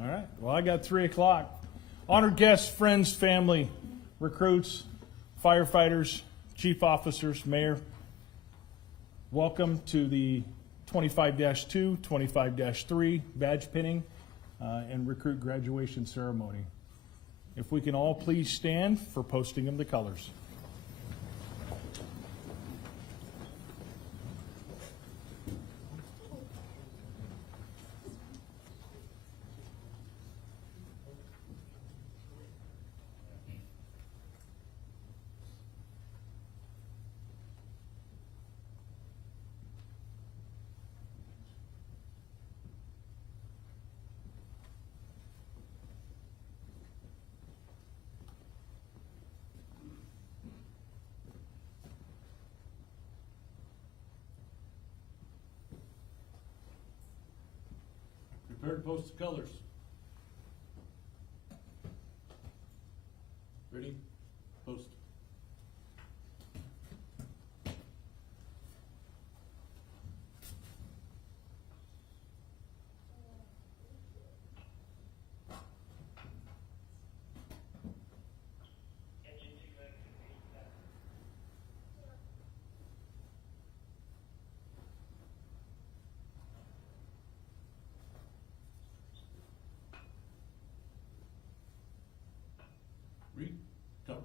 All right. Well, I got 3 o'clock. Honored guests, friends, family, recruits, firefighters, chief officers, mayor, welcome to the 25-2, 25-3 badge pinning and recruit graduation ceremony. If we can all please stand for posting of the colors. Prepare to post the colors. Ready? Post. Read, go.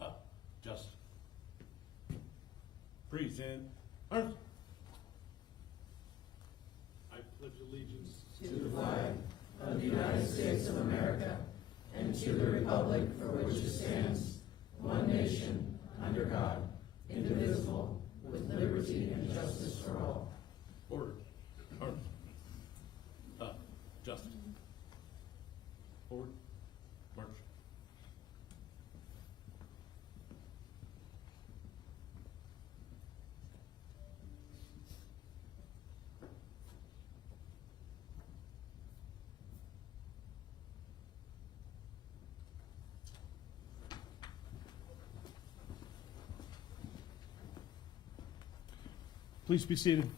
Up, just. Present. Earth. I pledge allegiance to the flag of the United States of America and to the republic for which it stands, one nation, under God, indivisible, with liberty and justice for all. Order. Earth. Up, just. Forward. March. Please be seated.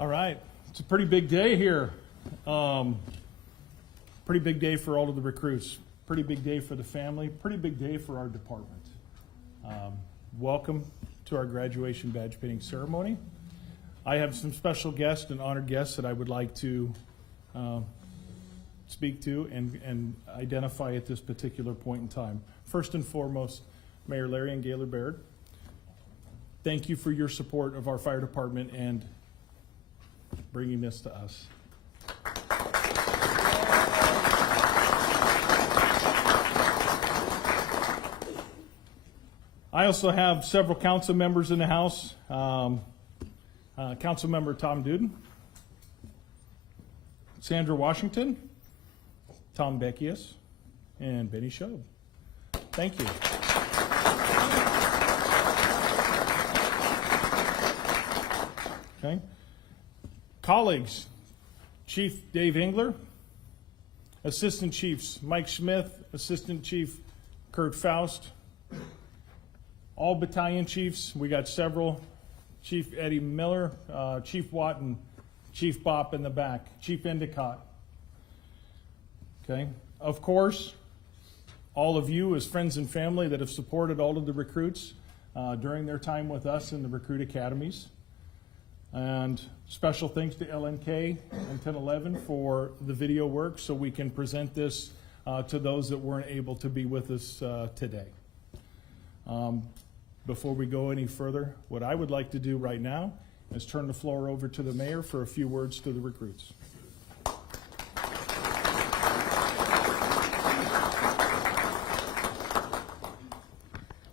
All right, it's a pretty big day here. Pretty big day for all of the recruits. Pretty big day for the family. Pretty big day for our department. Welcome to our graduation badge pinning ceremony. I have some special guests and honored guests that I would like to speak to and identify at this particular point in time. First and foremost, Mayor Larry and Gaylor Baird. Thank you for your support of our fire department and bringing this to us. I also have several council members in the house. Council member Tom Duden, Sandra Washington, Tom Beckius, and Benny Shoeb. Thank you. Okay. Colleagues, Chief Dave Engler, Assistant Chiefs Mike Smith, Assistant Chief Kurt Faust, all battalion chiefs, we got several, Chief Eddie Miller, Chief Watt, and Chief Bop in the back, Chief Endicott. Okay, of course, all of you as friends and family that have supported all of the recruits during their time with us in the recruit academies. And special thanks to LNK and 1011 for the video work so we can present this to those that weren't able to be with us today. Before we go any further, what I would like to do right now is turn the floor over to the mayor for a few words to the recruits.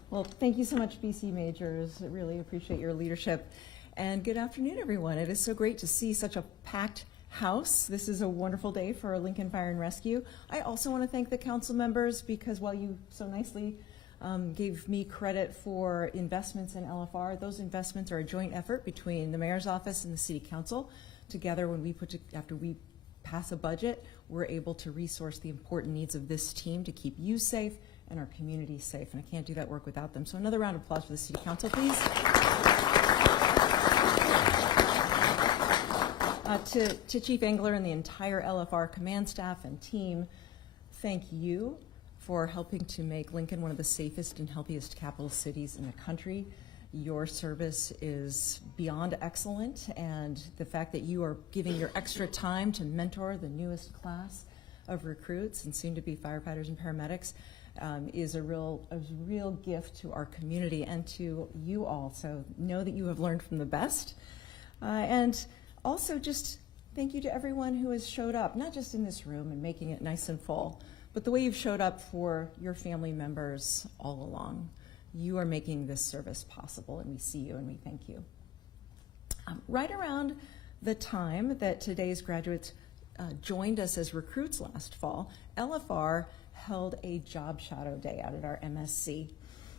Well, thank you so much, BC Majors. I really appreciate your leadership. And good afternoon, everyone. It is so great to see such a packed house. This is a wonderful day for Lincoln Fire and Rescue. I also want to thank the council members because while you so nicely gave me credit for investments in LFR, those investments are a joint effort between the mayor's office and the city council. Together, when after we pass a budget, we're able to resource the important needs of this team to keep you safe and our community safe. And I can't do that work without them. So another round of applause for the City Council, please. To Chief Engler and the entire LFR command staff and team, thank you for helping to make Lincoln one of the safest and healthiest capital cities in the country. Your service is beyond excellent, and the fact that you are giving your extra time to mentor the newest class of recruits and soon-to-be firefighters and paramedics is a real gift to our community and to you all. So know that you have learned from the best. And also just thank you to everyone who has showed up, not just in this room and making it nice and full, but the way you've showed up for your family members all along. You are making this service possible, and we see you and we thank you. Right around the time that today's graduates joined us as recruits last fall, LFR held a job shadow day out at our MSC.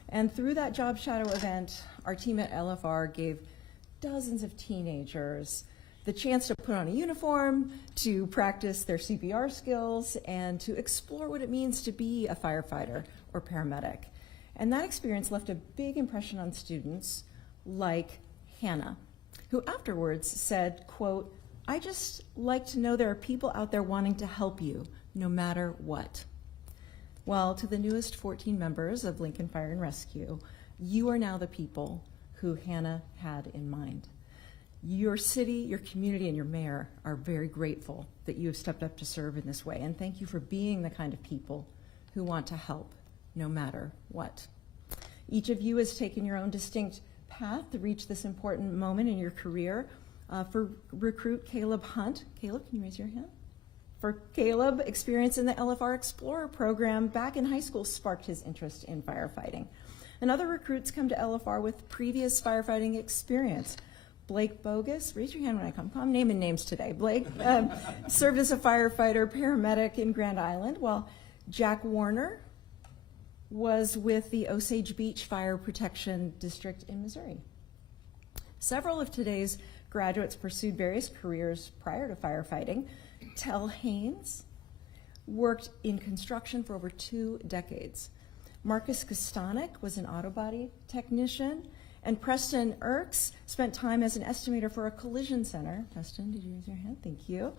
And through that job shadow event, our team at LFR gave dozens of teenagers the chance to put on a uniform, to practice their CPR skills, and to explore what it means to be a firefighter or paramedic. And that experience left a big impression on students like Hannah, who afterwards said, quote, "I just like to know there are people out there wanting to help you, no matter what." Well, to the newest 14 members of Lincoln Fire and Rescue, you are now the people who Hannah had in mind. Your city, your community, and your mayor are very grateful that you have stepped up to serve in this way. And thank you for being the kind of people who want to help no matter what. Each of you has taken your own distinct path to reach this important moment in your career. For recruit Caleb Hunt, Caleb, can you raise your hand? For Caleb, experience in the LFR Explorer program back in high school sparked his interest in firefighting. And other recruits come to LFR with previous firefighting experience. Blake Bogus, raise your hand when I come. I'm naming names today. Blake served as a firefighter, paramedic in Grand Island, while Jack Warner was with the Osage Beach Fire Protection District in Missouri. Several of today's graduates pursued various careers prior to firefighting. Tell Haynes worked in construction for over 2 decades. Marcus Kostanek was an auto body technician, and Preston Erks spent time as an estimator for a collision center. Preston, did you raise your hand? Thank you.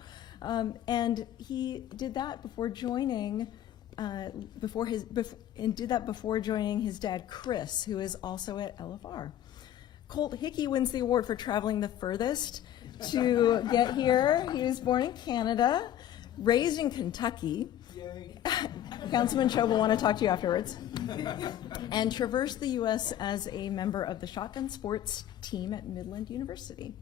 And he did that before joining before joining his dad, Chris, who is also at LFR. Colt Hickey wins the award for traveling the furthest to get here. He was born in Canada, raised in Kentucky. Yay. Councilman Cho will want to talk to you afterwards. And traversed the U.S. as a member of the shotgun sports team at Midland University.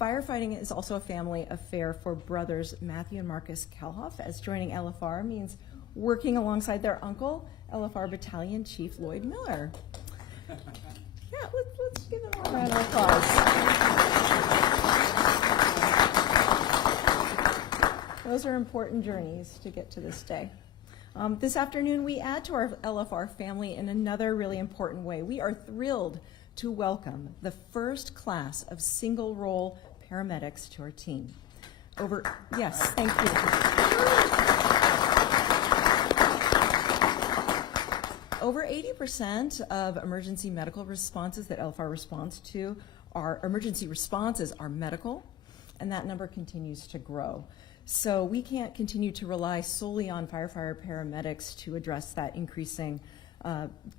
Firefighting is also a family affair for brothers Matthew and Marcus Kalhoff, as joining LFR means working alongside their uncle, LFR Battalion Chief Lloyd Miller. Yeah, let's give them a round of applause. Those are important journeys to get to this day. This afternoon, we add to our LFR family in another really important way. We are thrilled to welcome the first class of single-role paramedics to our team. Yes, thank you. Over 80% of emergency medical responses that LFR responds to emergency responses are medical, and that number continues to grow. So we can't continue to rely solely on firefighter paramedics to address that increasing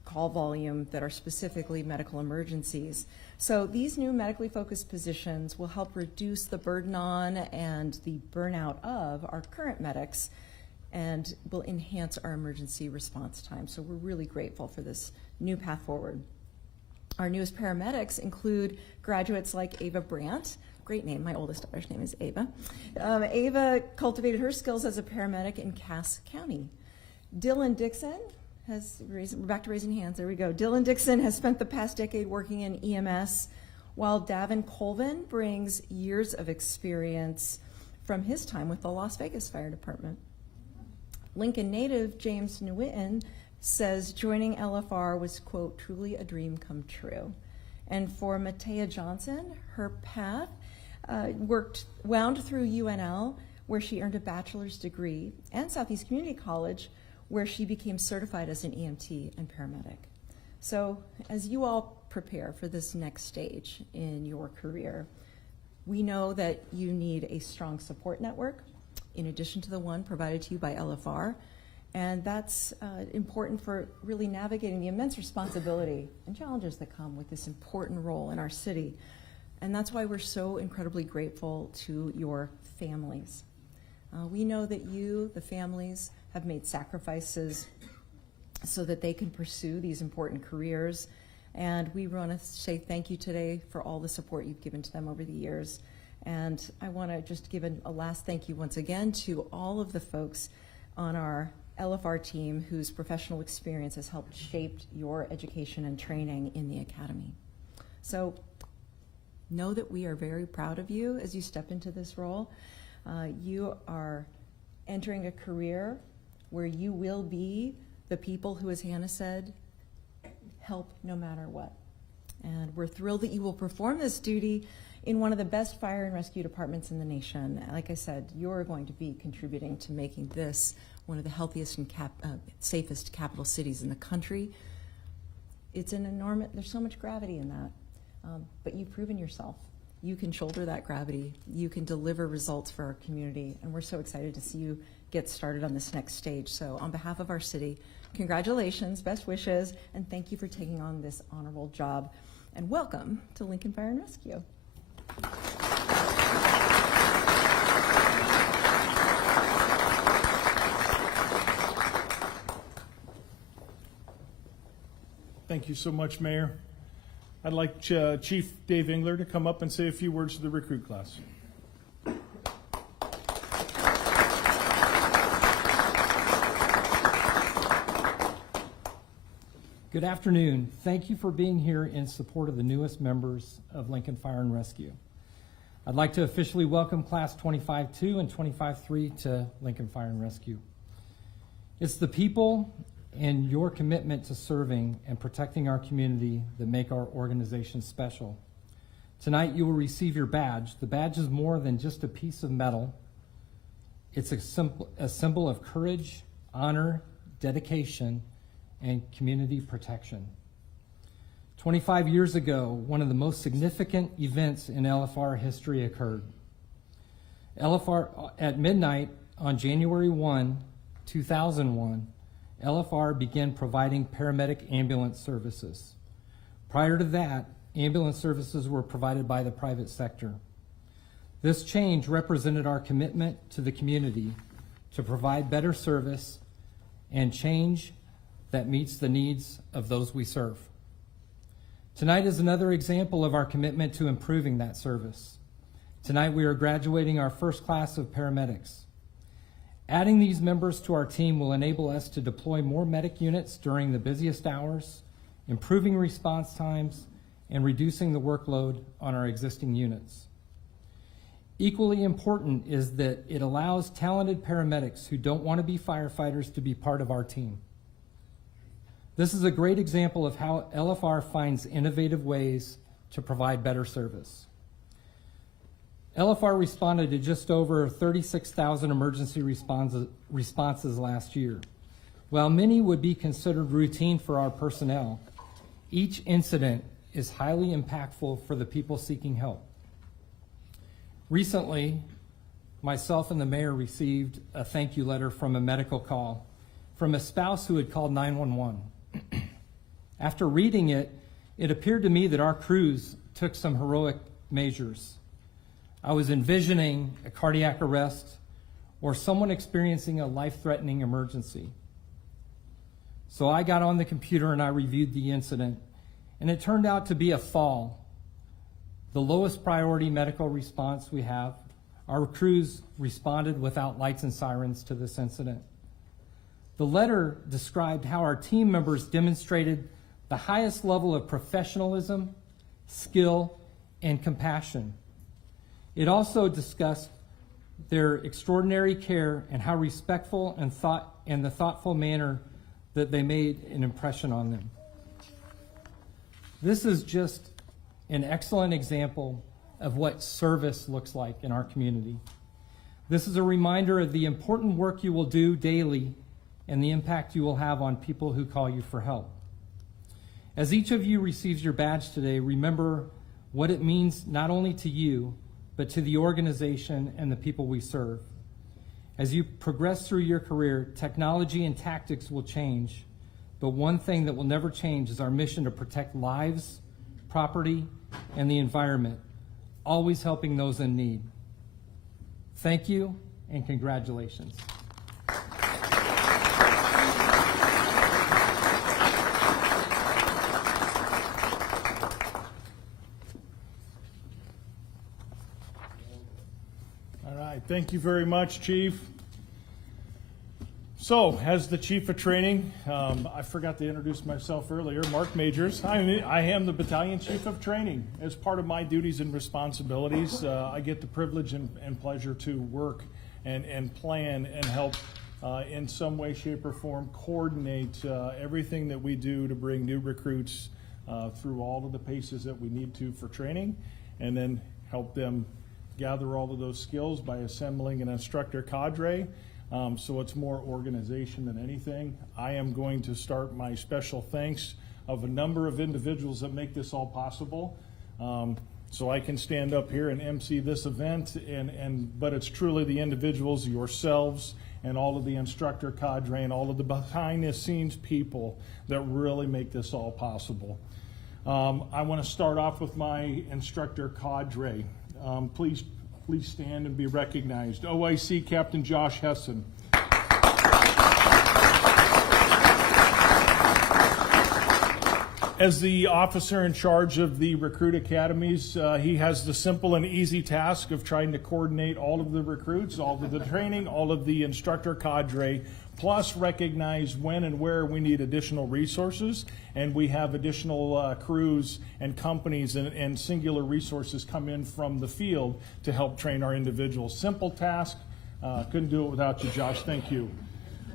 call volume that are specifically medical emergencies. So these new medically focused positions will help reduce the burden on and the burnout of our current medics and will enhance our emergency response time. So we're really grateful for this new path forward. Our newest paramedics include graduates like Ava Brandt. Great name, my oldest daughter's name is Ava. Ava cultivated her skills as a paramedic in Cass County. Dylan Dixon we're back to raising hands, there we go. Dylan Dixon has spent the past decade working in EMS, while Davin Colvin brings years of experience from his time with the Las Vegas Fire Department. Lincoln native James Nguyen says joining LFR was, quote, truly a dream come true. And for Matea Johnson, her path wound through UNL, where she earned a bachelor's degree, and Southeast Community College, where she became certified as an EMT and paramedic. So as you all prepare for this next stage in your career, we know that you need a strong support network in addition to the one provided to you by LFR. And that's important for really navigating the immense responsibility and challenges that come with this important role in our city. And that's why we're so incredibly grateful to your families. We know that you, the families, have made sacrifices so that they can pursue these important careers. And we want to say thank you today for all the support you've given to them over the years. And I want to just give a last thank you once again to all of the folks on our LFR team whose professional experience has helped shape your education and training in the academy. So know that we are very proud of you as you step into this role. You are entering a career where you will be the people who, as Hannah said, help no matter what. And we're thrilled that you will perform this duty in one of the best fire and rescue departments in the nation. Like I said, you're going to be contributing to making this one of the healthiest and safest capital cities in the country. It's an enormous, there's so much gravity in that, but you've proven yourself. You can shoulder that gravity. You can deliver results for our community, and we're so excited to see you get started on this next stage. So on behalf of our city, congratulations, best wishes, and thank you for taking on this honorable job. And welcome to Lincoln Fire and Rescue. Thank you so much, Mayor. I'd like Chief Dave Engler to come up and say a few words to the recruit class. Good afternoon. Thank you for being here in support of the newest members of Lincoln Fire and Rescue. I'd like to officially welcome Class 25-2 and 25-3 to Lincoln Fire and Rescue. It's the people and your commitment to serving and protecting our community that make our organization special. Tonight you will receive your badge. The badge is more than just a piece of metal. It's a symbol of courage, honor, dedication, and community protection. 25 years ago, one of the most significant events in LFR history occurred. LFR, at midnight on January 1, 2001, LFR began providing paramedic ambulance services. Prior to that, ambulance services were provided by the private sector. This change represented our commitment to the community to provide better service and change that meets the needs of those we serve. Tonight is another example of our commitment to improving that service. Tonight we are graduating our first class of paramedics. Adding these members to our team will enable us to deploy more medic units during the busiest hours, improving response times, and reducing the workload on our existing units. Equally important is that it allows talented paramedics who don't want to be firefighters to be part of our team. This is a great example of how LFR finds innovative ways to provide better service. LFR responded to just over 36,000 emergency responses last year. While many would be considered routine for our personnel, each incident is highly impactful for the people seeking help. Recently, myself and the mayor received a thank you letter from a medical call from a spouse who had called 911. After reading it, it appeared to me that our crews took some heroic measures. I was envisioning a cardiac arrest or someone experiencing a life-threatening emergency. So I got on the computer and I reviewed the incident, and it turned out to be a fall. The lowest priority medical response we have. Our crews responded without lights and sirens to this incident. The letter described how our team members demonstrated the highest level of professionalism, skill, and compassion. It also discussed their extraordinary care and how respectful and the thoughtful manner that they made an impression on them. This is just an excellent example of what service looks like in our community. This is a reminder of the important work you will do daily and the impact you will have on people who call you for help. As each of you receives your badge today, remember what it means not only to you, but to the organization and the people we serve. As you progress through your career, technology and tactics will change, but one thing that will never change is our mission to protect lives, property, and the environment, always helping those in need. Thank you, and congratulations. All right, thank you very much, Chief. So, as the Chief of Training, I forgot to introduce myself earlier, Mark Majors. I am the Battalion Chief of Training. As part of my duties and responsibilities, I get the privilege and pleasure to work and plan and help in some way, shape, or form coordinate everything that we do to bring new recruits through all of the paces that we need to for training, and then help them gather all of those skills by assembling an instructor cadre. So it's more organization than anything. I am going to start my special thanks of a number of individuals that make this all possible. So I can stand up here and MC this event, but it's truly the individuals, yourselves, and all of the instructor cadre and all of the behind the scenes people that really make this all possible. I want to start off with my instructor cadre. Please stand and be recognized. OIC Captain Josh Hessen. As the officer in charge of the recruit academies, he has the simple and easy task of trying to coordinate all of the recruits, all of the training, all of the instructor cadre, plus recognize when and where we need additional resources, and we have additional crews and companies and singular resources come in from the field to help train our individuals. Simple task, couldn't do it without you, Josh, thank you.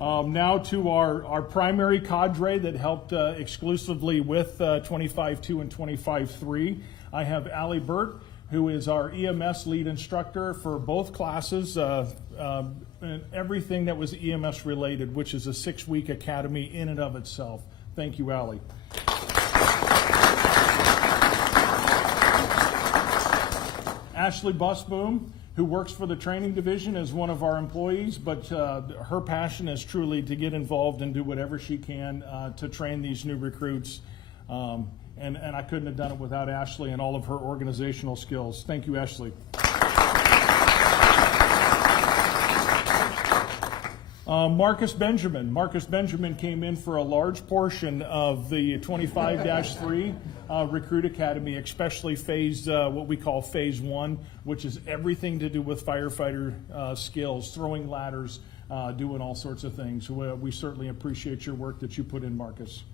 Now to our primary cadre that helped exclusively with 25-2 and 25-3. I have Allie Burt, who is our EMS lead instructor for both classes, and everything that was EMS related, which is a 6-week academy in and of itself. Thank you, Allie. Ashley Busboom, who works for the training division as one of our employees, but her passion is truly to get involved and do whatever she can to train these new recruits. And I couldn't have done it without Ashley and all of her organizational skills. Thank you, Ashley. Marcus Benjamin. Marcus Benjamin came in for a large portion of the 25-3 Recruit Academy, especially what we call phase 1, which is everything to do with firefighter skills, throwing ladders, doing all sorts of things. We certainly appreciate your work that you put in, Marcus.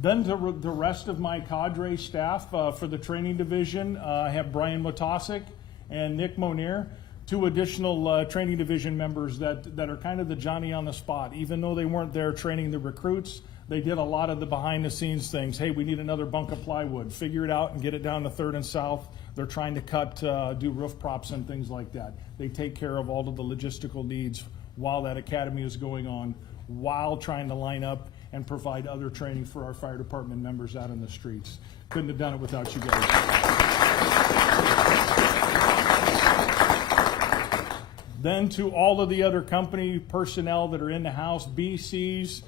Then the rest of my cadre staff for the training division, I have Brian Motosic and Nick Monier, 2 additional training division members that are kind of the Johnny on the spot. Even though they weren't there training the recruits, they did a lot of the behind the scenes things. Hey, we need another bunk of plywood. Figure it out and get it down to 3rd and South. They're trying to do roof props and things like that. They take care of all of the logistical needs while that academy is going on, while trying to line up and provide other training for our fire department members out in the streets. Couldn't have done it without you guys. Then to all of the other company personnel that are in the house, BCs,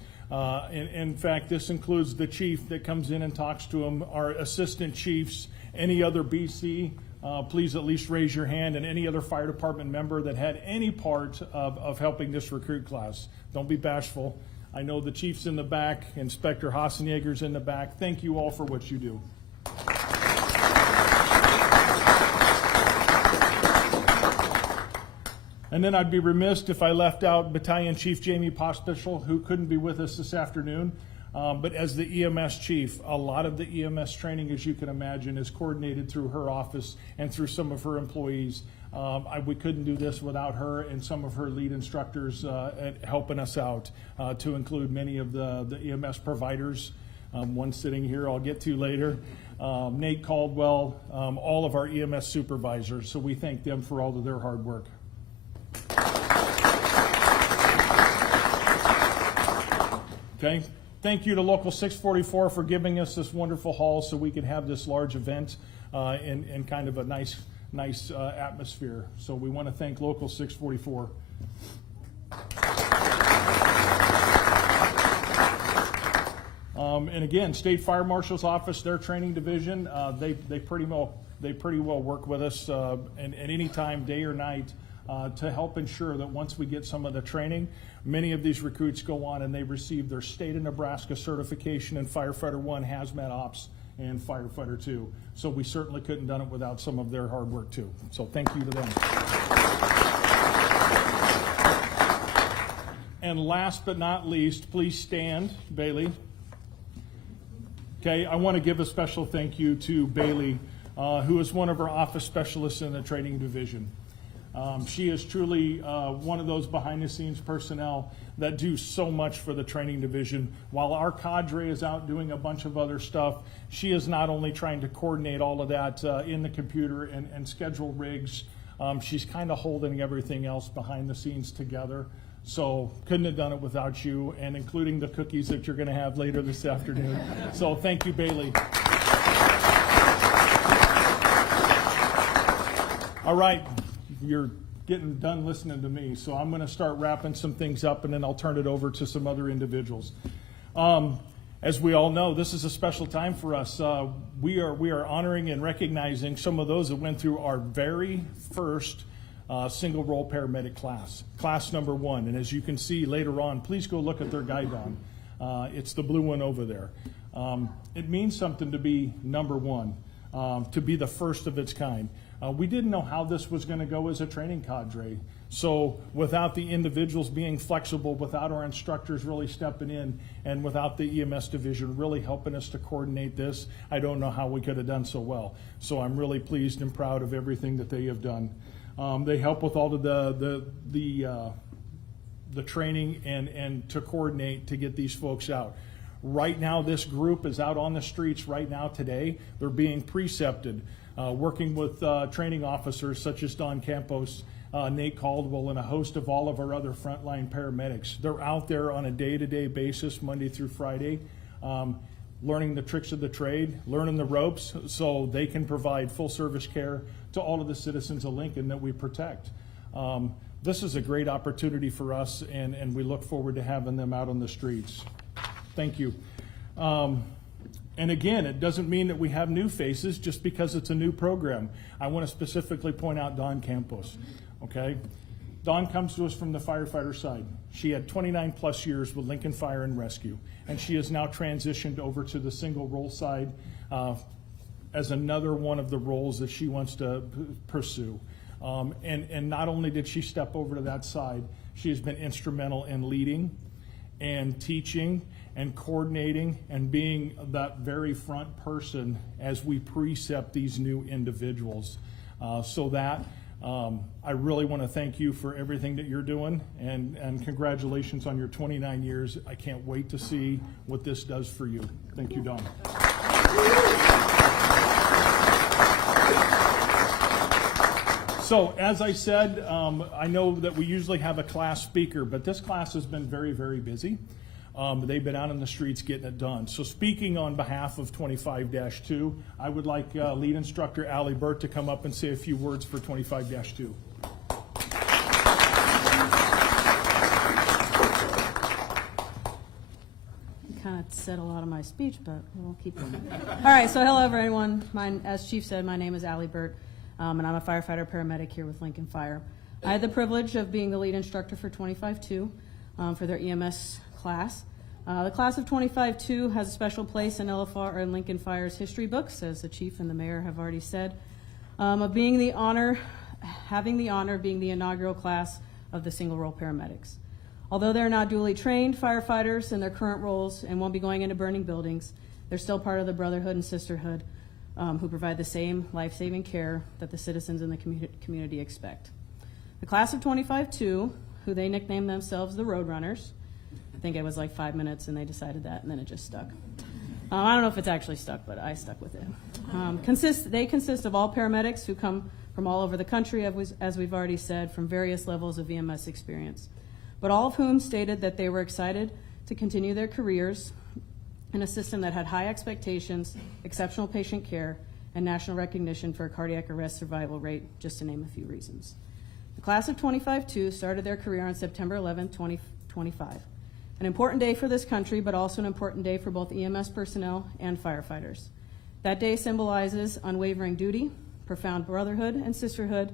in fact, this includes the chief that comes in and talks to them, our assistant chiefs, any other BC, please at least raise your hand, and any other fire department member that had any part of helping this recruit class. Don't be bashful. I know the chief's in the back, Inspector Hassenjager's in the back. Thank you all for what you do. And then I'd be remiss if I left out Battalion Chief Jamie Pospischel, who couldn't be with us this afternoon. But as the EMS chief, a lot of the EMS training, as you can imagine, is coordinated through her office and through some of her employees. We couldn't do this without her and some of her lead instructors helping us out, to include many of the EMS providers. One sitting here I'll get to later. Nate Caldwell, all of our EMS supervisors. So we thank them for all of their hard work. Okay. Thank you to Local 644 for giving us this wonderful hall so we can have this large event in kind of a nice atmosphere. So we want to thank Local 644. And again, State Fire Marshal's Office, their training division, they pretty well work with us and any time, day or night, to help ensure that once we get some of the training, many of these recruits go on and they receive their state of Nebraska certification in Firefighter 1, Hazmat Ops, and Firefighter 2. So we certainly couldn't have done it without some of their hard work too. So thank you to them. And last but not least, please stand, Bailey. Okay, I want to give a special thank you to Bailey, who is one of our office specialists in the training division. She is truly one of those behind-the-scenes personnel that do so much for the training division. While our cadre is out doing a bunch of other stuff, she is not only trying to coordinate all of that in the computer and schedule rigs, she's kind of holding everything else behind the scenes together. So couldn't have done it without you, and including the cookies that you're going to have later this afternoon. So thank you, Bailey. All right, you're getting done listening to me, so I'm going to start wrapping some things up, and then I'll turn it over to some other individuals. As we all know, this is a special time for us. We are honoring and recognizing some of those that went through our very first single role paramedic class number 1. And as you can see later on, please go look at their guidon. It's the blue one over there. It means something to be number 1, to be the first of its kind. We didn't know how this was going to go as a training cadre. So without the individuals being flexible, without our instructors really stepping in, and without the EMS division really helping us to coordinate this, I don't know how we could have done so well. So I'm really pleased and proud of everything that they have done. They help with all of the training and to coordinate to get these folks out. Right now, this group is out on the streets right now today. They're being precepted, working with training officers such as Don Campos, Nate Caldwell, and a host of all of our other frontline paramedics. They're out there on a day-to-day basis, Monday through Friday, learning the tricks of the trade, learning the ropes, so they can provide full service care to all of the citizens of Lincoln that we protect. This is a great opportunity for us, and we look forward to having them out on the streets. Thank you. And again, it doesn't mean that we have new faces just because it's a new program. I want to specifically point out Dawn Campos, okay? Dawn comes to us from the firefighter side. She had 29 plus years with Lincoln Fire and Rescue, and she has now transitioned over to the single role side as another one of the roles that she wants to pursue. And not only did she step over to that side, she has been instrumental in leading and teaching and coordinating and being that very front person as we precept these new individuals. I really want to thank you for everything that you're doing, and congratulations on your 29 years. I can't wait to see what this does for you. Thank you, Dawn. So, as I said, I know that we usually have a class speaker, but this class has been very, very busy. They've been out on the streets getting it done. So speaking on behalf of 25-2, I would like lead instructor Allie Burt to come up and say a few words for 25-2. Kind of said a lot of my speech, but we'll keep going. All right, so hello everyone. As Chief said, my name is Allie Burt, and I'm a firefighter paramedic here with Lincoln Fire. I had the privilege of being the lead instructor for 25-2 for their EMS class. The class of 25-2 has a special place in LFR and Lincoln Fire's history books, as the Chief and the Mayor have already said, of having the honor of being the inaugural class of the single role paramedics. Although they're not duly trained firefighters in their current roles and won't be going into burning buildings, they're still part of the brotherhood and sisterhood who provide the same life-saving care that the citizens in the community expect. The class of 25-2, who they nicknamed themselves the Roadrunners, I think it was like 5 minutes and they decided that, and then it just stuck. I don't know if it's actually stuck, but I stuck with it. They consist of all paramedics who come from all over the country, as we've already said, from various levels of EMS experience, but all of whom stated that they were excited to continue their careers in a system that had high expectations, exceptional patient care, and national recognition for a cardiac arrest survival rate, just to name a few reasons. The class of 25-2 started their career on September 11, 2025. An important day for this country, but also an important day for both EMS personnel and firefighters. That day symbolizes unwavering duty, profound brotherhood and sisterhood,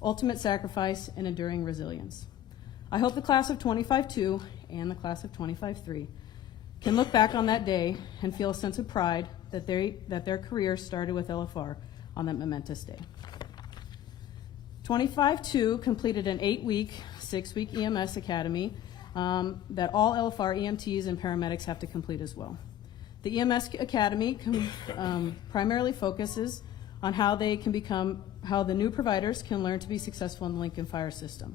ultimate sacrifice, and enduring resilience. I hope the class of 25-2 and the class of 25-3 can look back on that day and feel a sense of pride that their career started with LFR on that momentous day. 25-2 completed an 8-week, 6-week EMS academy that all LFR EMTs and paramedics have to complete as well. The EMS Academy primarily focuses on how the new providers can learn to be successful in the Lincoln Fire system.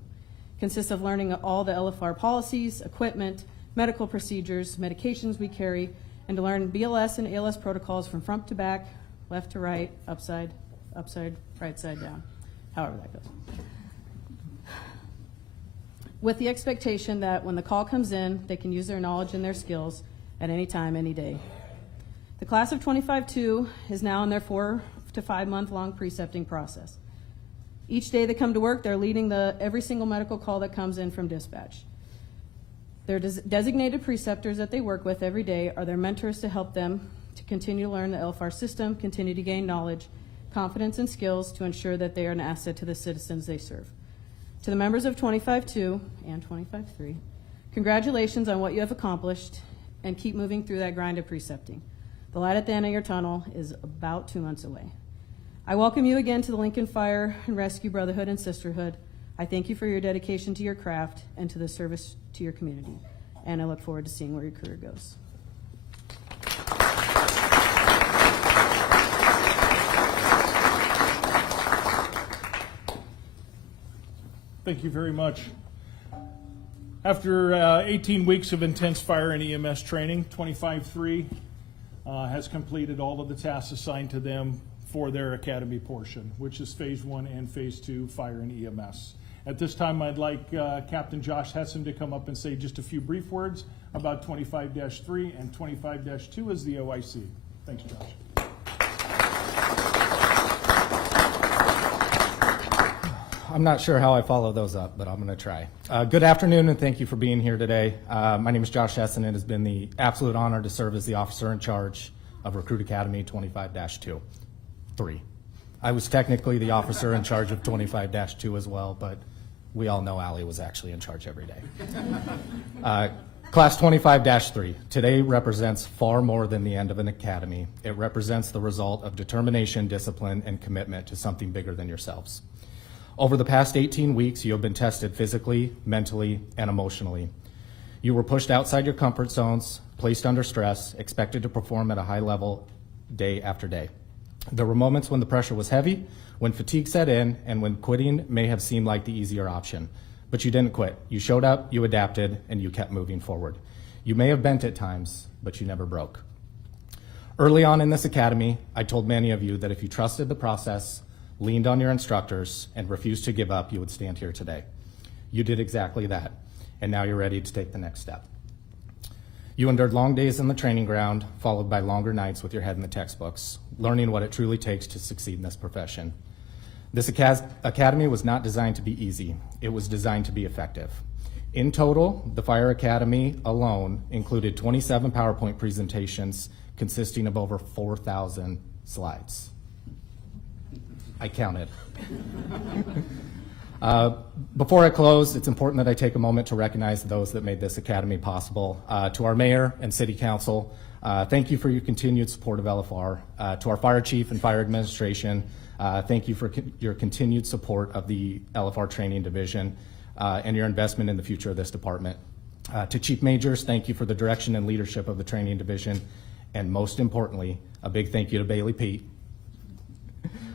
Consists of learning all the LFR policies, equipment, medical procedures, medications we carry, and to learn BLS and ALS protocols from front to back, left to right, upside, right side down, however that goes. With the expectation that when the call comes in, they can use their knowledge and their skills at any time, any day. The class of 25-2 is now in their 4 to 5 month long precepting process. Each day they come to work, they're leading every single medical call that comes in from dispatch. Their designated preceptors that they work with every day are their mentors to help them to continue to learn the LFR system, continue to gain knowledge, confidence, and skills to ensure that they are an asset to the citizens they serve. To the members of 25-2 and 25-3, congratulations on what you have accomplished, and keep moving through that grind of precepting. The light at the end of your tunnel is about 2 months away. I welcome you again to the Lincoln Fire and Rescue Brotherhood and Sisterhood. I thank you for your dedication to your craft and to the service to your community, and I look forward to seeing where your career goes. Thank you very much. After 18 weeks of intense fire and EMS training, 25-3 has completed all of the tasks assigned to them for their academy portion, which is Phase 1 and Phase 2 fire and EMS. At this time, I'd like Captain Josh Hessen to come up and say just a few brief words about 25-3 and 25-2 as the OIC. Thanks, Josh. I'm not sure how I follow those up, but I'm going to try. Good afternoon, and thank you for being here today. My name is Josh Hessen, and it has been the absolute honor to serve as the officer in charge of Recruit Academy 25-2. 3. I was technically the officer in charge of 25-2 as well, but we all know Allie was actually in charge every day. Class 25-3. Today represents far more than the end of an academy. It represents the result of determination, discipline, and commitment to something bigger than yourselves. Over the past 18 weeks, you have been tested physically, mentally, and emotionally. You were pushed outside your comfort zones, placed under stress, expected to perform at a high level day after day. There were moments when the pressure was heavy, when fatigue set in, and when quitting may have seemed like the easier option. But you didn't quit. You showed up, you adapted, and you kept moving forward. You may have bent at times, but you never broke. Early on in this academy, I told many of you that if you trusted the process, leaned on your instructors, and refused to give up, you would stand here today. You did exactly that, and now you're ready to take the next step. You endured long days in the training ground, followed by longer nights with your head in the textbooks, learning what it truly takes to succeed in this profession. This academy was not designed to be easy. It was designed to be effective. In total, the Fire Academy alone included 27 PowerPoint presentations consisting of over 4,000 slides. I counted. Before I close, it's important that I take a moment to recognize those that made this academy possible. To our mayor and city council, thank you for your continued support of LFR. To our fire chief and fire administration, thank you for your continued support of the LFR training division and your investment in the future of this department. To Chief Majors, thank you for the direction and leadership of the training division. And most importantly, a big thank you to Bailey Pete,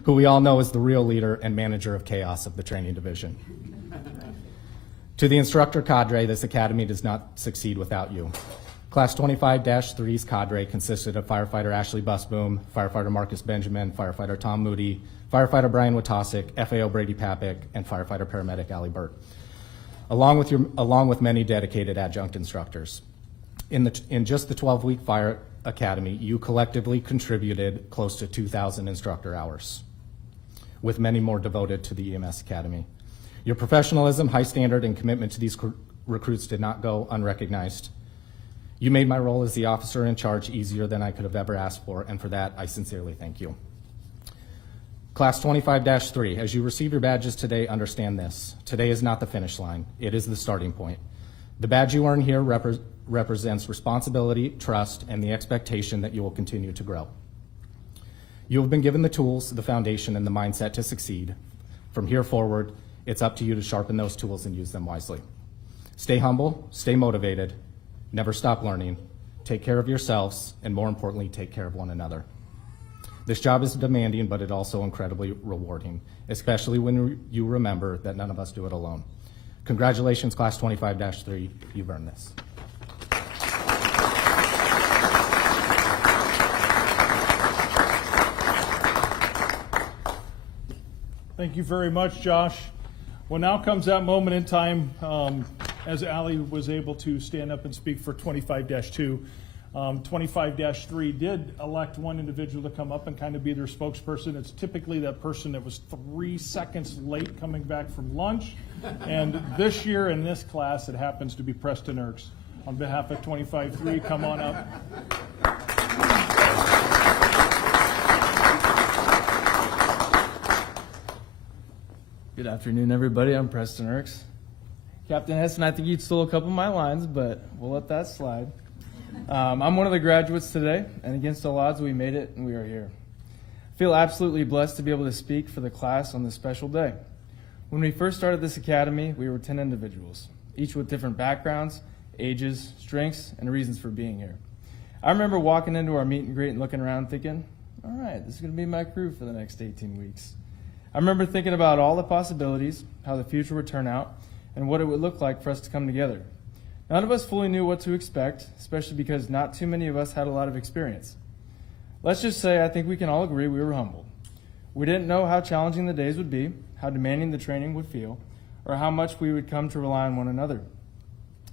who we all know is the real leader and manager of chaos of the training division. To the instructor cadre, this academy does not succeed without you. Class 25-3's cadre consisted of firefighter Ashley Busboom, firefighter Marcus Benjamin, firefighter Tom Moody, firefighter Brian Watasic, FAO Brady Papik, and firefighter paramedic Allie Burt, along with many dedicated adjunct instructors. In just the 12-week fire academy, you collectively contributed close to 2,000 instructor hours, with many more devoted to the EMS Academy. Your professionalism, high standard, and commitment to these recruits did not go unrecognized. You made my role as the officer in charge easier than I could have ever asked for, and for that, I sincerely thank you. Class 25-3, as you receive your badges today, understand this. Today is not the finish line. It is the starting point. The badge you earn here represents responsibility, trust, and the expectation that you will continue to grow. You have been given the tools, the foundation, and the mindset to succeed. From here forward, it's up to you to sharpen those tools and use them wisely. Stay humble, stay motivated, never stop learning, take care of yourselves, and more importantly, take care of one another. This job is demanding, but it's also incredibly rewarding, especially when you remember that none of us do it alone. Congratulations, Class 25-3. You've earned this. Thank you very much, Josh. Well, now comes that moment in time as Allie was able to stand up and speak for 25-2. 25-3 did elect one individual to come up and kind of be their spokesperson. It's typically that person that was 3 seconds late coming back from lunch. And this year in this class, it happens to be Preston Erks. On behalf of 25-3, come on up. Good afternoon, everybody. I'm Preston Erks. Captain Hessen, I think you stole a couple of my lines, but we'll let that slide. I'm one of the graduates today, and against all odds, we made it, and we are here. I feel absolutely blessed to be able to speak for the class on this special day. When we first started this academy, we were 10 individuals, each with different backgrounds, ages, strengths, and reasons for being here. I remember walking into our meet and greet and looking around thinking, all right, this is going to be my crew for the next 18 weeks. I remember thinking about all the possibilities, how the future would turn out, and what it would look like for us to come together. None of us fully knew what to expect, especially because not too many of us had a lot of experience. Let's just say I think we can all agree we were humbled. We didn't know how challenging the days would be, how demanding the training would feel, or how much we would come to rely on one another.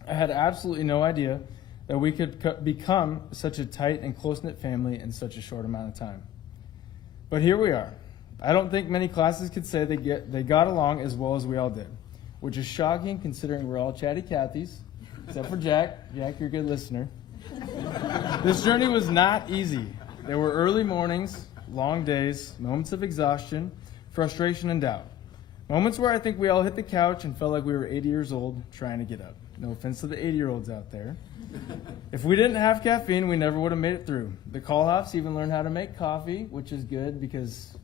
I had absolutely no idea that we could become such a tight and close-knit family in such a short amount of time. But here we are. I don't think many classes could say they got along as well as we all did, which is shocking considering we're all chatty Cathys, except for Jack. Jack, you're a good listener. This journey was not easy. There were early mornings, long days, moments of exhaustion, frustration, and doubt. Moments where I think we all hit the couch and felt like we were 80 years old trying to get up. No offense to the 80-year-olds out there. If we didn't have caffeine, we never would have made it through. The call hops even learned how to make coffee, which is good because,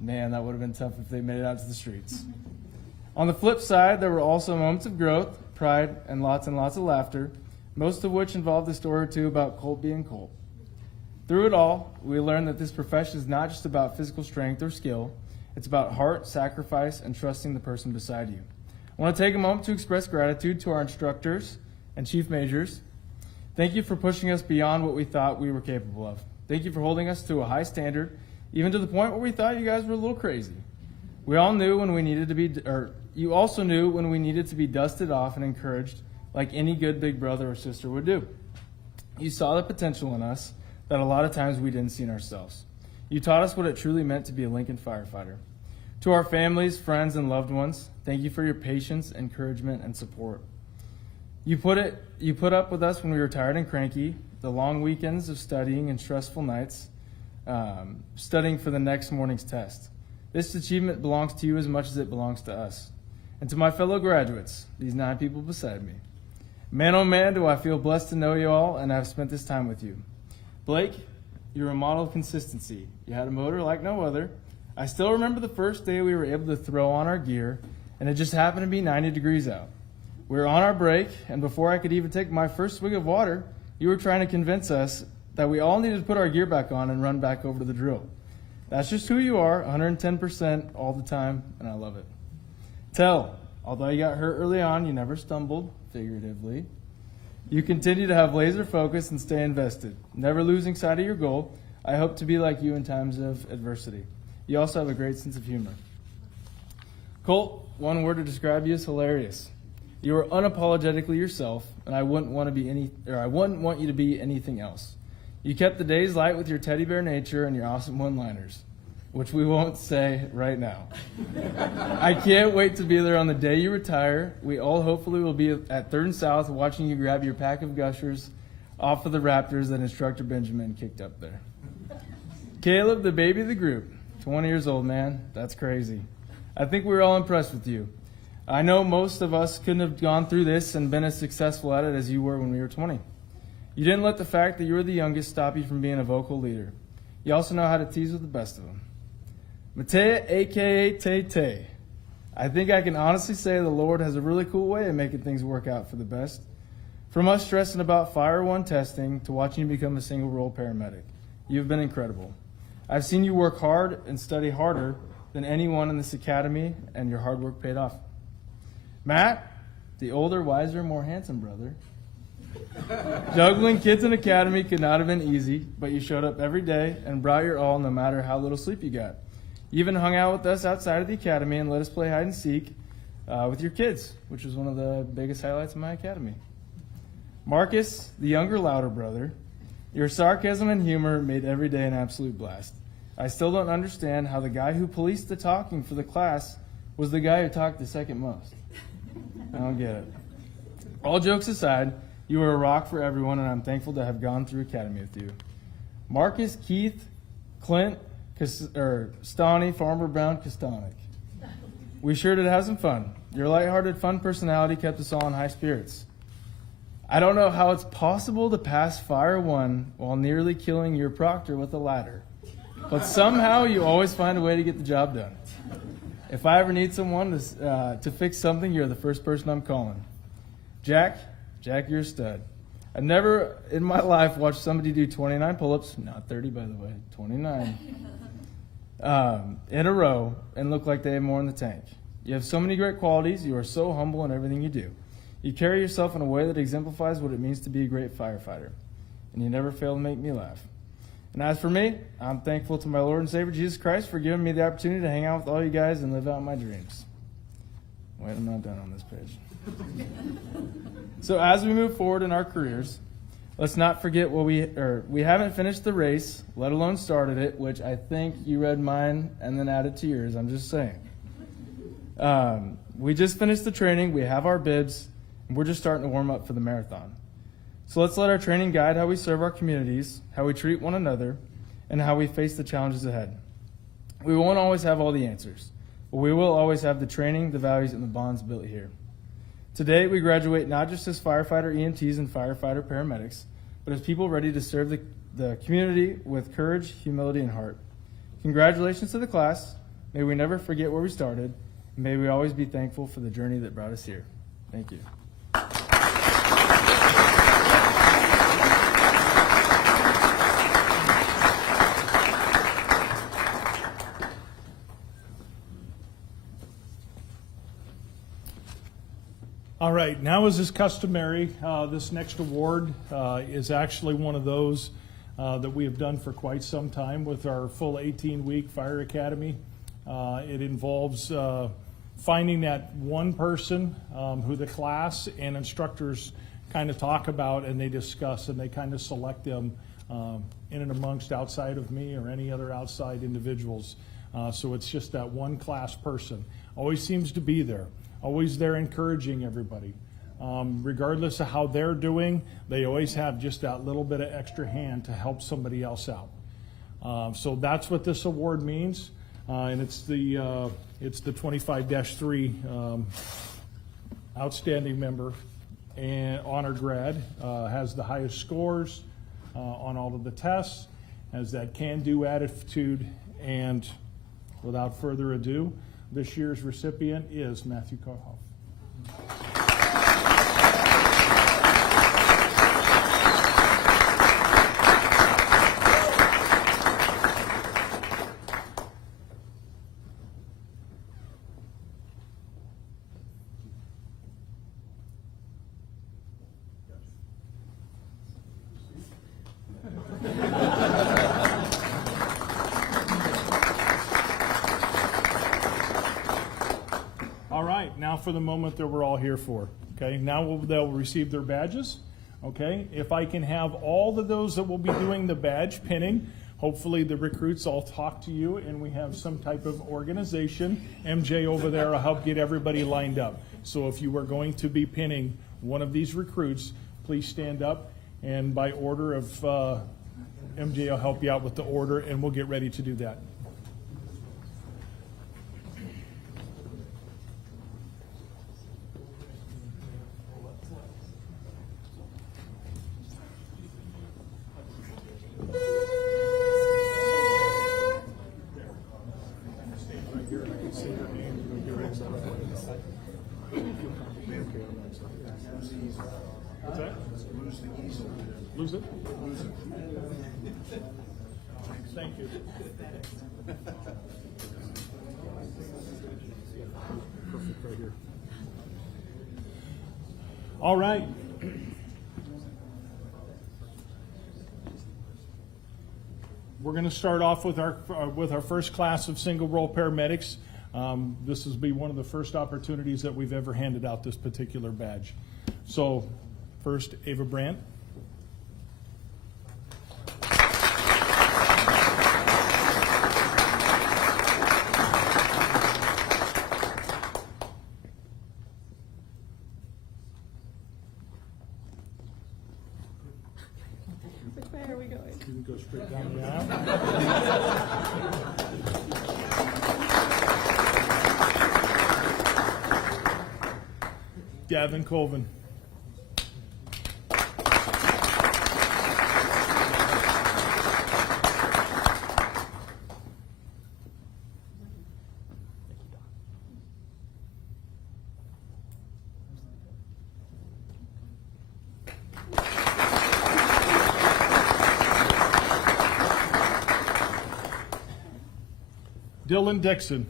man, that would have been tough if they made it out to the streets. On the flip side, there were also moments of growth, pride, and lots of laughter, most of which involved a story or two about Colt being Colt. Through it all, we learned that this profession is not just about physical strength or skill. It's about heart, sacrifice, and trusting the person beside you. I want to take a moment to express gratitude to our instructors and chief majors. Thank you for pushing us beyond what we thought we were capable of. Thank you for holding us to a high standard, even to the point where we thought you guys were a little crazy. We all knew when we needed to be, or you also knew when we needed to be dusted off and encouraged like any good big brother or sister would do. You saw the potential in us that a lot of times we didn't see in ourselves. You taught us what it truly meant to be a Lincoln firefighter. To our families, friends, and loved ones, thank you for your patience, encouragement, and support. You put up with us when we were tired and cranky, the long weekends of studying and stressful nights, studying for the next morning's test. This achievement belongs to you as much as it belongs to us. And to my fellow graduates, these 9 people beside me, man oh man, do I feel blessed to know you all and have spent this time with you. Blake, you're a model of consistency. You had a motor like no other. I still remember the first day we were able to throw on our gear, and it just happened to be 90 degrees out. We were on our break, and before I could even take my first swig of water, you were trying to convince us that we all needed to put our gear back on and run back over to the drill. That's just who you are, 110% all the time, and I love it. Tell, although you got hurt early on, you never stumbled, figuratively. You continue to have laser focus and stay invested, never losing sight of your goal. I hope to be like you in times of adversity. You also have a great sense of humor. Colt, one word to describe you is hilarious. You are unapologetically yourself, and I wouldn't want you to be anything else. You kept the days light with your teddy bear nature and your awesome one-liners, which we won't say right now. I can't wait to be there on the day you retire. We all hopefully will be at 3rd and South watching you grab your pack of Gushers off of the Raptors that Instructor Benjamin kicked up there. Caleb, the baby of the group, 20 years old, man. That's crazy. I think we were all impressed with you. I know most of us couldn't have gone through this and been as successful at it as you were when we were 20. You didn't let the fact that you were the youngest stop you from being a vocal leader. You also know how to tease with the best of them. Matea, a.k.a. Tay-Tay. I think I can honestly say the Lord has a really cool way of making things work out for the best. From us stressing about Fire 1 testing to watching you become a single-role paramedic. You've been incredible. I've seen you work hard and study harder than anyone in this academy, and your hard work paid off. Matt, the older, wiser, more handsome brother. Juggling kids in academy could not have been easy, but you showed up every day and brought your all no matter how little sleep you got. You even hung out with us outside of the academy and let us play hide and seek with your kids, which was one of the biggest highlights of my academy. Marcus, the younger, louder brother, your sarcasm and humor made every day an absolute blast. I still don't understand how the guy who policed the talking for the class was the guy who talked the second most. I don't get it. All jokes aside, you were a rock for everyone, and I'm thankful to have gone through academy with you. Marcus, Keith, Clint, Stani, Farmer Brown, Kostonic. We sure did have some fun. Your lighthearted, fun personality kept us all in high spirits. I don't know how it's possible to pass Fire 1 while nearly killing your proctor with a ladder, but somehow you always find a way to get the job done. If I ever need someone to fix something, you're the first person I'm calling. Jack, you're a stud. I've never in my life watched somebody do 29 pull-ups, not 30 by the way, 29, in a row and look like they have more in the tank. You have so many great qualities. You are so humble in everything you do. You carry yourself in a way that exemplifies what it means to be a great firefighter, and you never fail to make me laugh. And as for me, I'm thankful to my Lord and Savior Jesus Christ for giving me the opportunity to hang out with all you guys and live out my dreams. Wait, I'm not done on this page. So as we move forward in our careers, let's not forget we haven't finished the race, let alone started it, which I think you read mine and then added to yours. I'm just saying. We just finished the training. We have our bibs, and we're just starting to warm up for the marathon. So let's let our training guide how we serve our communities, how we treat one another, and how we face the challenges ahead. We won't always have all the answers, but we will always have the training, the values, and the bonds built here. Today, we graduate not just as firefighter EMTs and firefighter paramedics, but as people ready to serve the community with courage, humility, and heart. Congratulations to the class. May we never forget where we started, and may we always be thankful for the journey that brought us here. Thank you. All right, now as is customary, this next award is actually one of those that we have done for quite some time with our full 18-week Fire Academy. It involves finding that one person who the class and instructors kind of talk about and they discuss and they kind of select them in and amongst outside of me or any other outside individuals. So it's just that one class person. Always seems to be there. Always there encouraging everybody. Regardless of how they're doing, they always have just that little bit of extra hand to help somebody else out. So that's what this award means. And it's the 25-3 outstanding member and honor grad, has the highest scores on all of the tests, has that can-do attitude, and without further ado, this year's recipient is Matthew Kohoff. now for the moment that we're all here for. Okay, now they'll receive their badges. Okay, if I can have all of those that will be doing the badge pinning, hopefully the recruits all talk to you and we have some type of organization. MJ over there will help get everybody lined up. So if you are going to be pinning one of these recruits, please stand up, and by order of MJ will help you out with the order, and we'll get ready to do that. What's that? Lose it? Lose it. Thank you. Perfect right here. All right. We're going to start off with our first class of single role paramedics. This will be one of the first opportunities that we've ever handed out this particular badge. So, first, Ava Brandt. Which way are we going? You can go straight down the aisle. Gavin Colvin. Dylan Dixon.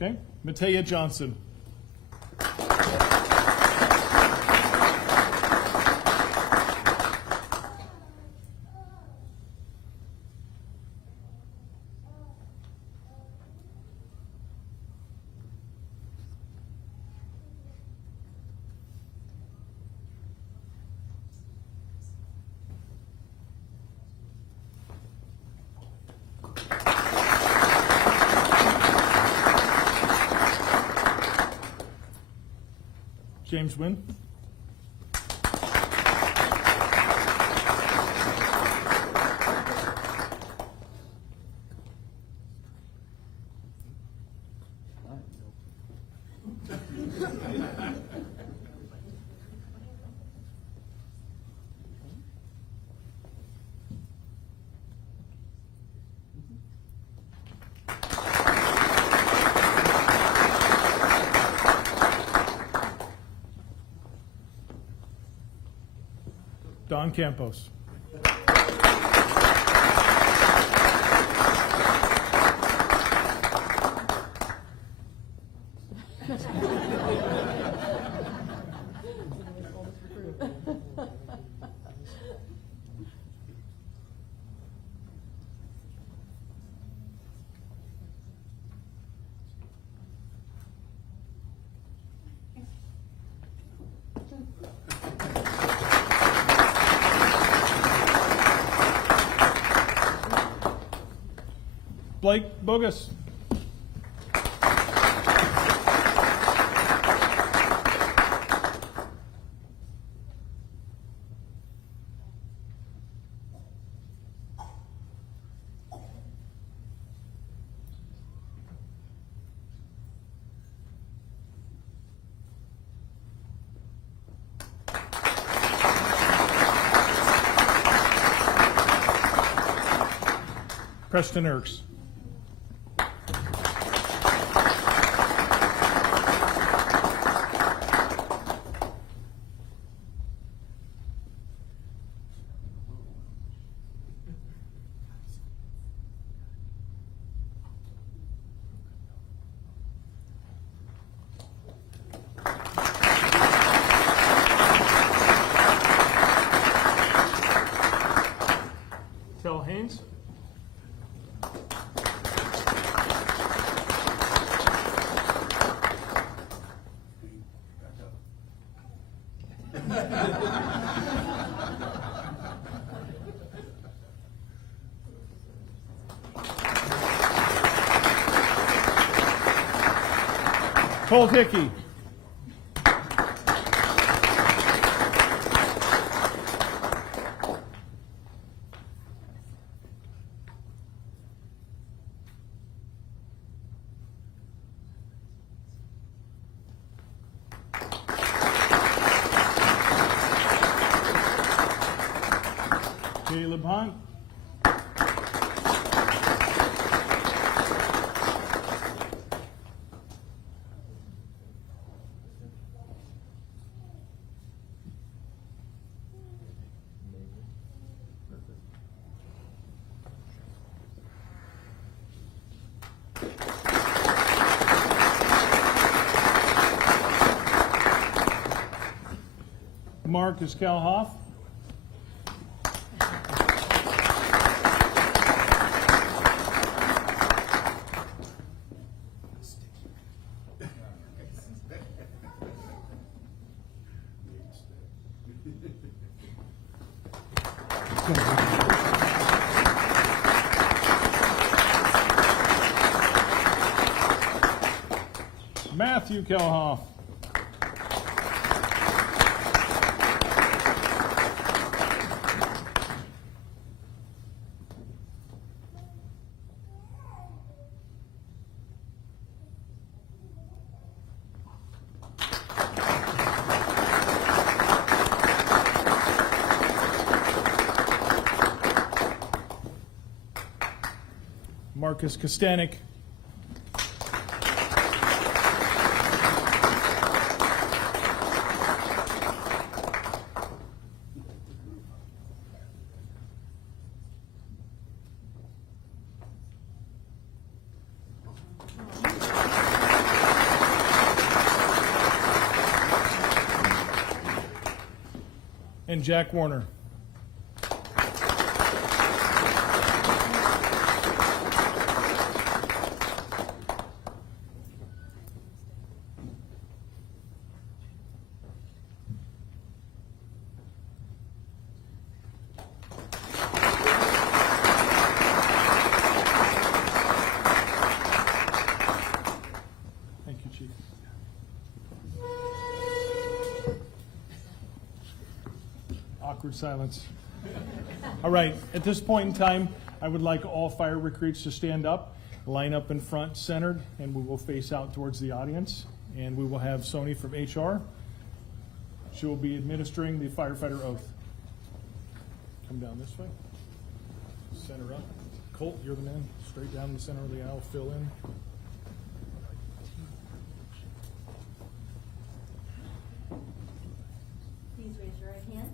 Okay, Matea Johnson. James Wynn. Don Campos. Blake Bogus. Preston Erks. Cole Hickey. Caleb Hunt. Marcus Calhoff. Matthew Calhoff. Marcus Kostanek. And Jack Warner. Thank you, Chief. Awkward silence. All right, at this point in time, I would like all fire recruits to stand up, line up in front, centered, and we will face out towards the audience. And we will have Sony from HR. She will be administering the firefighter oath. Come down this way. Center up. Colt, you're the man. Straight down the center of the aisle, fill in. Please raise your right hand.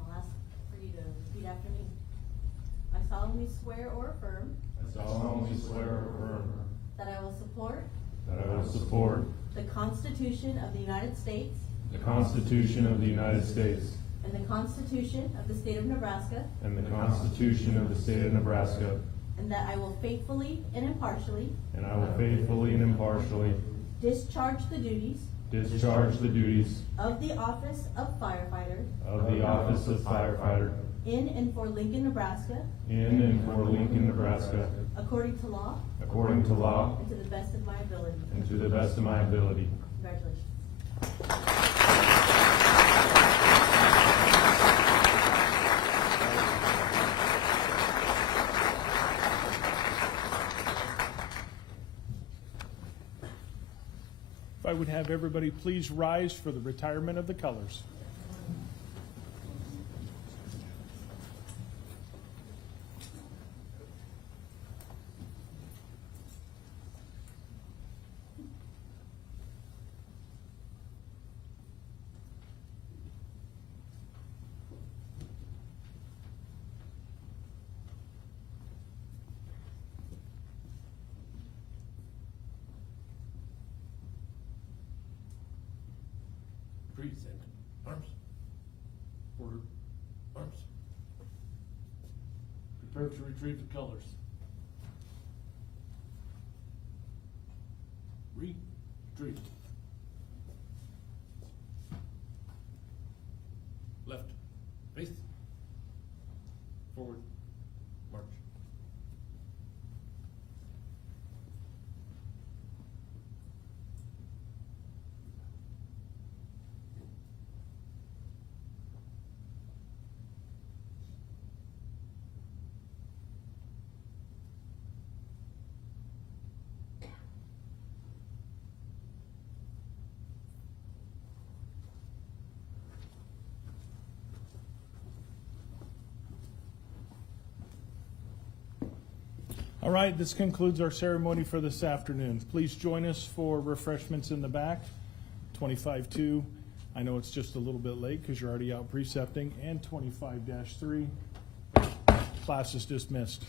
I'll ask for you to repeat after me. I solemnly swear or affirm I solemnly swear or affirm that I will support that I will support the Constitution of the United States the Constitution of the United States and the Constitution of the State of Nebraska, and the Constitution of the State of Nebraska, and that I will faithfully and impartially and I will faithfully and impartially discharge the duties discharge the duties of the office of firefighter of the office of firefighter in and for Lincoln, Nebraska, in and for Lincoln, Nebraska, according to law according to law and to the best of my ability. and to the best of my ability. Congratulations. If I would have everybody please rise for the retirement of the colors. Present. Arms. Order. Arms. Prepare to retrieve the colors. Retrieve. All right, this concludes our ceremony for this afternoon. Please join us for refreshments in the back, 25-2. I know it's just a little bit late because you're already out precepting, and 25-3. Class is dismissed.